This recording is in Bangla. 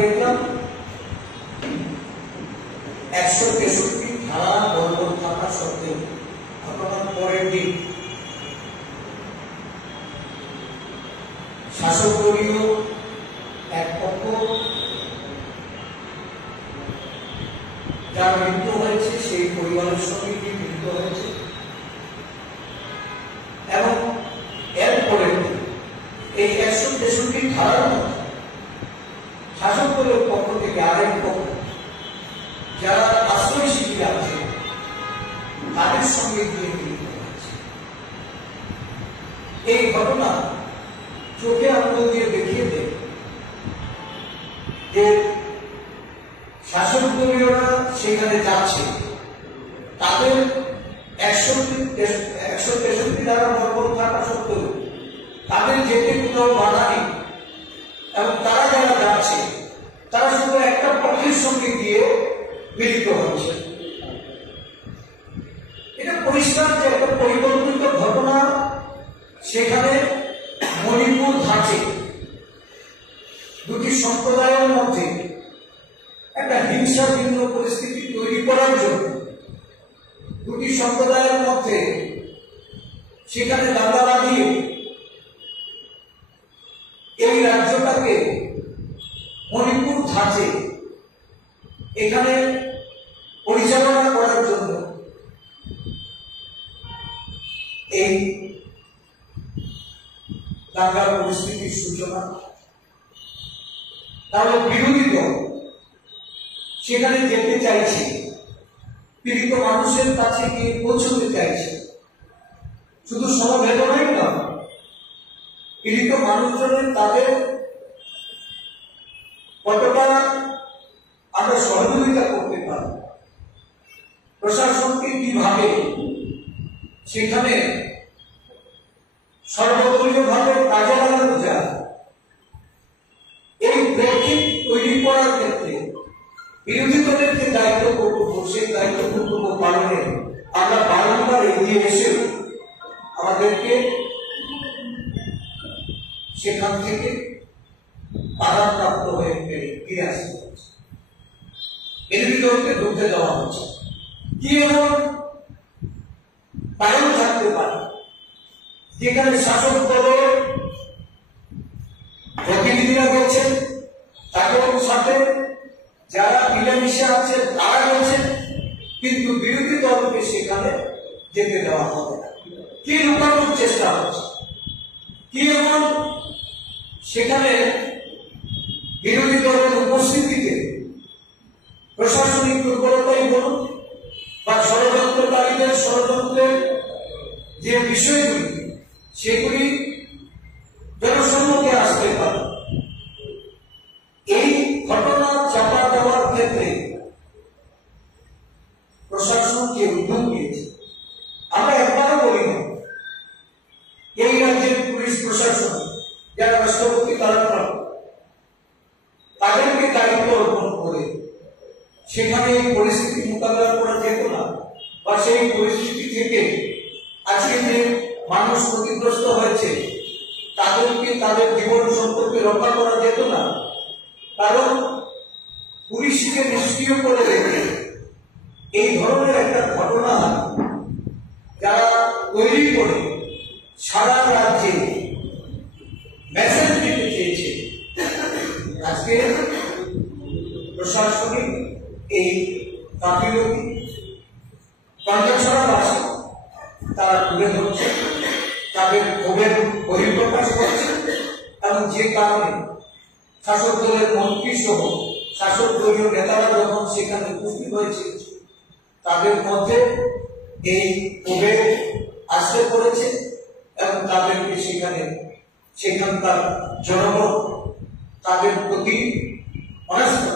দেখলাম 163 ধারা বলবৎ থাকা সত্ত্বেও ঘটনার পরের দিন শাসকদলীয় এক পক্ষ যার মৃত্যু হয়েছে সেই পরিবারের সঙ্গে মিলিত হয়েছে এবং এরপরে এই 163 ধারার মধ্যে শাসক দলের পক্ষ থেকে আরেক পক্ষ যারা আশ্রয় শিবিরে আছে তাদের সঙ্গে গিয়ে মিলিত হয়েছে। এই ঘটনা চোখে আঙুল দিয়ে দেখিয়ে দেয় যে শাসক দলীয়রা সেখানে যাচ্ছে, তাদের 163 ধারা বলবৎ থাকা সত্ত্বেও তাদের যেতে কোথাও বাধা নেই এবং তারা যারা যাচ্ছে তারা শুধু একটা পক্ষের সঙ্গে গিয়ে মিলিত হচ্ছে। এটা পরিষ্কার যে একটা পরিকল্পিত ঘটনা সেখানে মণিপুর ধাঁচে দুটি সম্প্রদায়ের মধ্যে একটা হিংসাপূর্ণ পরিস্থিতি তৈরি করার জন্য দুটি সম্প্রদায়ের মধ্যে সেখানে দাঙ্গা বাঁধিয়ে এই রাজ্যটাকে মণিপুর ধাঁচে এখানে পরিচালনা করার জন্য এই দাঙ্গার পরিস্থিতির সূচনা। তাহলে বিরোধী দল সেখানে যেতে চাইছে, পীড়িত মানুষের কাছে গিয়ে পৌঁছতে চাইছে, শুধু সমবেদনাই নয়, পীড়িত মানুষজনের তাদের কতটা আমরা সহযোগিতা করতে পারি, প্রশাসনকে কিভাবে সেখানে সর্বদলীয়ভাবে কাজে লাগানো যায়, এই প্রেক্ষিত তৈরি করার ক্ষেত্রে বিরোধী দলের যে দায়িত্ব কর্তব্য সেই দায়িত্ব কর্তব্য পালনে আমরা বারংবার এগিয়ে এসে আমাদেরকে সেখান থেকে বাধাপ্রাপ্ত হয়ে ফিরে আসতে হচ্ছে, বিরোধী দলকে ঢুকতে দেওয়া হচ্ছে। কি এমন কারণ থাকতে পারে যেখানে শাসক দলের প্রতিনিধিরা গেছেন, তাদের সাথে যারা মিলেমিশে আছে তারা গেছেন, কিন্তু বিরোধী দলকে সেখানে যেতে দেওয়া হবে না? কি লুকানোর চেষ্টা হচ্ছে? কি এমন সেখানে বিরোধী দলের উপস্থিতিতে প্রশাসনিক দুর্বলতাই বলুন বা ষড়যন্ত্রকারীদের ষড়যন্ত্রের যে বিষয়গুলি সেগুলি জনসম্মুখে আসতে পারে, এই ঘটনা চাপা দেওয়ার ক্ষেত্রে প্রশাসন যে উদ্যোগ নিয়েছে আমরা একবারও বলি না এই রাজ্যের পুলিশ প্রশাসন যারা রাষ্ট্রপতি তারা তাদেরকে দায়িত্ব অর্পণ করে সেখানে এই পরিস্থিতি মোকাবেলা করা যেত না, বা সেই পরিস্থিতি থেকে আজকে যে মানুষ ক্ষতিগ্রস্ত হয়েছে তাদেরকে তাদের জীবন সম্পর্কে রক্ষা করা যেত না? কারণ পুলিশকে নিষ্ক্রিয় করে রেখে এই ধরনের একটা ঘটনা যারা তৈরি করে সারা রাজ্যে মেসেজ দিতে চেয়েছে, আজকে প্রশাসনিক এই গাফিলতি পঞ্চাশরাবাসী তারা তুলে ধরছে, তাদের ক্ষোভের বহিঃপ্রকাশ করছে এবং যে কারণে শাসক দলের মন্ত্রী সহ শাসক দলীয় নেতারা যখন সেখানে উপস্থিত হয়েছে তাদের মধ্যে এই ক্ষোভে আসতে পড়েছে এবং তাদেরকে সেখানকার জনগণ তাদের প্রতি অনাস্থা